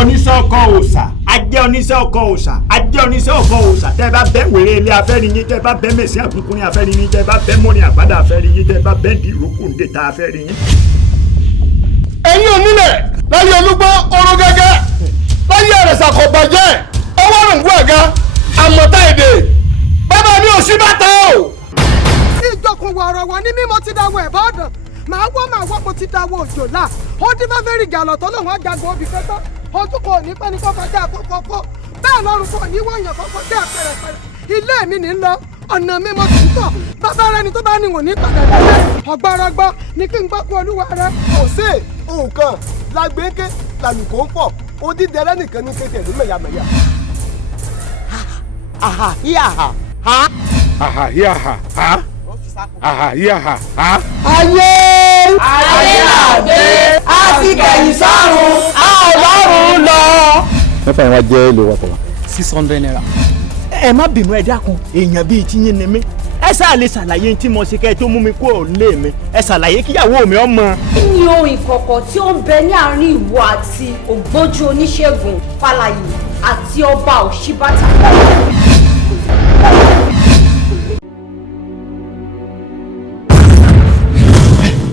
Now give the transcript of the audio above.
oníṣẹ́ ọkọ̀ òòṣà ajẹ́ oníṣẹ́ ọkọ̀ òòṣà ajẹ́ oníṣẹ́ ọkọ̀ òòṣà tẹ́ bá bẹ́ wèrè ilé afẹ́rí yín tẹ́ bá bẹ́ mèsì àkúnkúnrin afẹ́rí yín tẹ́ bá bẹ́ mọ́rin àgbàdà afẹ́rí yín tẹ́ bá bẹ́ di ìrókò ń dèta afẹ́rí yín. ẹ̀yin onílẹ̀ láyé olúgbọ́ oró gẹ́gẹ́ láyé ẹ̀rẹ̀sà kò bàjẹ́ ọwọ́ rògbò ẹ̀gá àmọ̀tá èdè bàbá mi ò sí bàtà o. ìjọkùn wọ̀rọ̀ wọ ní mímọ́ ti dáwọ́ ẹ̀ bọ́ọ̀dàn màá wọ́ mo ti dáwọ́ òjò là ó dín bá fẹ́ rí gàlọ́ tó lòun àjàgbọ́ obì kẹ́tọ́ ojú kò ní pẹ́ ní kọ́kọ́dé àkọ́kọ́ bẹ́ẹ̀ lọ́rùn kò ní wọ̀nyàn kọ́kọ́dé àpẹrẹpẹrẹ ilé mi ní lọ ọ̀nà mi mo ti ń tọ̀ bàbá rẹ ni tó bá níwọ̀n ní padà lẹ́yìn ọ̀gbọ́rọ̀gbọ́ ni kí n gbọ́ kú olúwa rẹ. kò sí nǹkan lágbèéké làlùkò ń pọ̀ odídẹrẹ́ nìkan ní kékeré ló mẹ̀yàmẹ̀yà. ayé làgbé a ti kẹ̀yìn sọ́run a ò lọ́run lọ. mẹ́fà yẹn wá jẹ́ èlò wọ́pọ̀ wa. 600 naira. ẹ má bínú ẹ dákun èèyàn bíi tíyín ni mí ẹ ṣáà lè ṣàlàyé tí mo ṣe kẹ́ ẹ tó mú mi kúrò nílé mi ẹ ṣàlàyé kíyàwó mi ọmọ. kí ni ohun ìkọ̀kọ̀ tí ó ń bẹ ní àárín ìwọ àti ògbójú oníṣègùn Fálàyé àti ọba Òṣìbàtà.